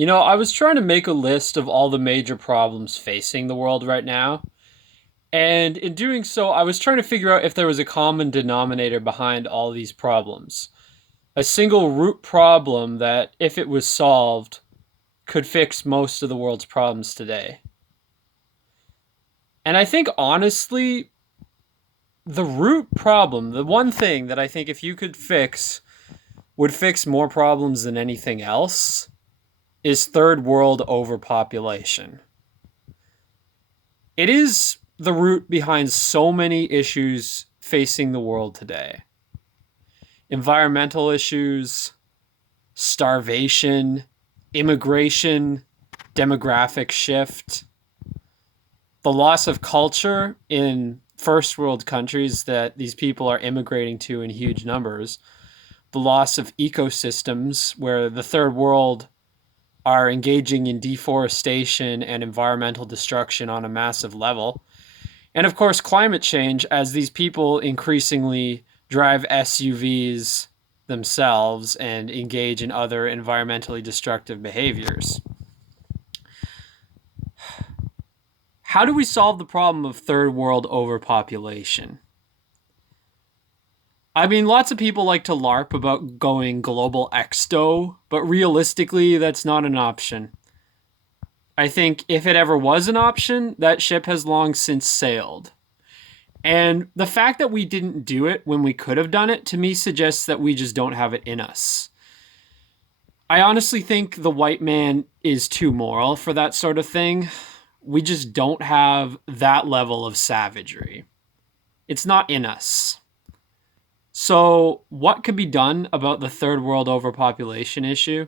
I was trying to make a list of all the major problems facing the world right now. And in doing so, I was trying to figure out if there was a common denominator behind all these problems. A single root problem that, if it was solved, could fix most of the world's problems today. And I think, honestly, the root problem, the one thing that I think if you could fix, would fix more problems than anything else, is third world overpopulation. It is the root behind so many issues facing the world today: environmental issues, starvation, immigration, demographic shift, the loss of culture in first world countries that these people are immigrating to in huge numbers, the loss of ecosystems where the third world are engaging in deforestation and environmental destruction on a massive level. And of course, climate change, as these people increasingly drive SUVs themselves and engage in other environmentally destructive behaviors. How do we solve the problem of third world overpopulation? I mean, lots of people like to LARP about going global exto, but realistically, that's not an option. I think if it ever was an option, that ship has long since sailed. And the fact that we didn't do it when we could have done it, to me, suggests that we just don't have it in us. I honestly think the white man is too moral for that sort of thing. We just don't have that level of savagery. It's not in us. So, what could be done about the third world overpopulation issue?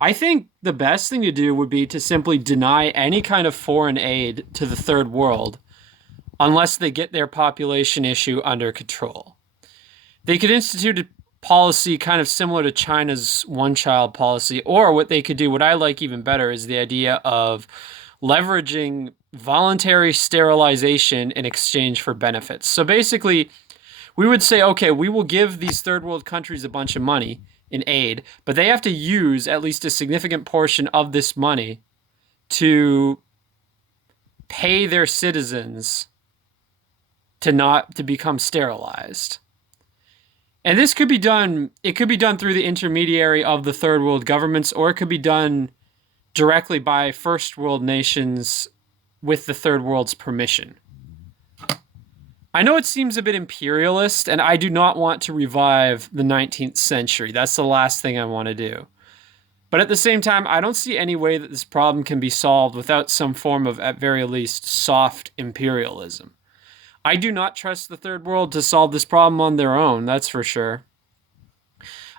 I think the best thing to do would be to simply deny any kind of foreign aid to the third world unless they get their population issue under control. They could institute a policy kind of similar to China's one child policy, or what they could do, what I like even better, is the idea of leveraging voluntary sterilization in exchange for benefits. So basically, we would say, okay, we will give these third world countries a bunch of money in aid, but they have to use at least a significant portion of this money to pay their citizens to become sterilized. And this could be done, it could be done through the intermediary of the third world governments, or it could be done directly by first world nations with the third world's permission. I know it seems a bit imperialist, and I do not want to revive the 19th century. That's the last thing I want to do. But at the same time, I don't see any way that this problem can be solved without some form of, at very least, soft imperialism. I do not trust the third world to solve this problem on their own, that's for sure.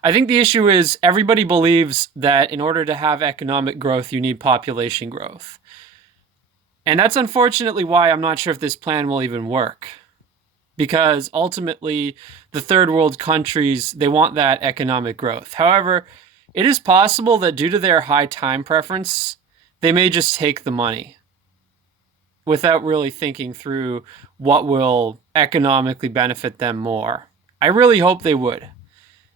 I think the issue is everybody believes that in order to have economic growth, you need population growth. And that's unfortunately why I'm not sure if this plan will even work. Because ultimately, the third world countries, they want that economic growth. However, it is possible that due to their high time preference, they may just take the money without really thinking through what will economically benefit them more. I really hope they would.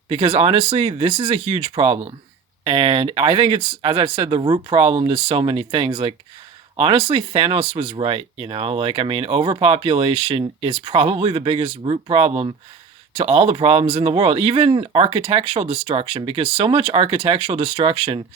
Because honestly, this is a huge problem. And I think it's, as I've said, the root problem to so many things. Like, honestly, Thanos was right, overpopulation is probably the biggest root problem to all the problems in the world. Even architectural destruction, because so much architectural destruction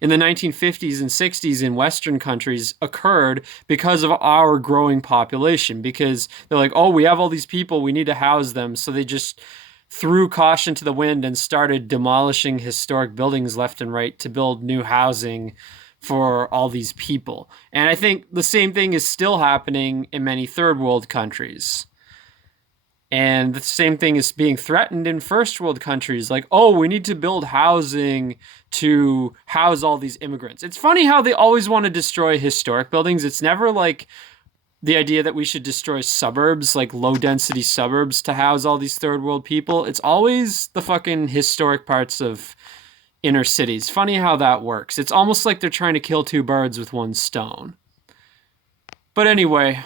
in the 1950s and 60s in Western countries occurred because of our growing population. Because they're like, oh, we have all these people, we need to house them. So they just threw caution to the wind and started demolishing historic buildings left and right to build new housing for all these people. And I think the same thing is still happening in many third world countries. And the same thing is being threatened in first world countries. Like, oh, we need to build housing to house all these immigrants. It's funny how they always want to destroy historic buildings. It's never like the idea that we should destroy suburbs, like low density suburbs, to house all these third world people. It's always the fucking historic parts of inner cities. Funny how that works. It's almost like they're trying to kill two birds with one stone. But anyway,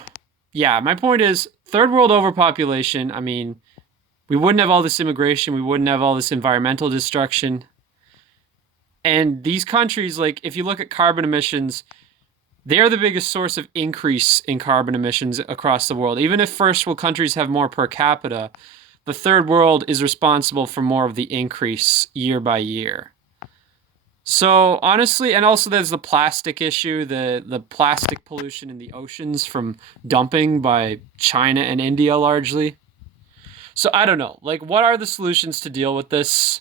yeah, my point is third world overpopulation. I mean, we wouldn't have all this immigration. We wouldn't have all this environmental destruction. And these countries, like if you look at carbon emissions, they're the biggest source of increase in carbon emissions across the world. Even if first world countries have more per capita, the third world is responsible for more of the increase year by year. So honestly, and also there's the plastic issue, the plastic pollution in the oceans from dumping by China and India largely. So I don't know. Like, what are the solutions to deal with this?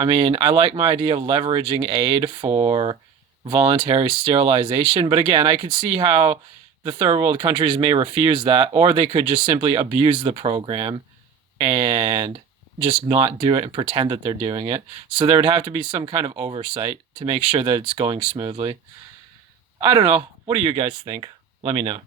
I mean, I like my idea of leveraging aid for voluntary sterilization, but again, I could see how the third world countries may refuse that, or they could just simply abuse the program and just not do it and pretend that they're doing it. So there would have to be some kind of oversight to make sure that it's going smoothly. I don't know. What do you guys think? Let me know.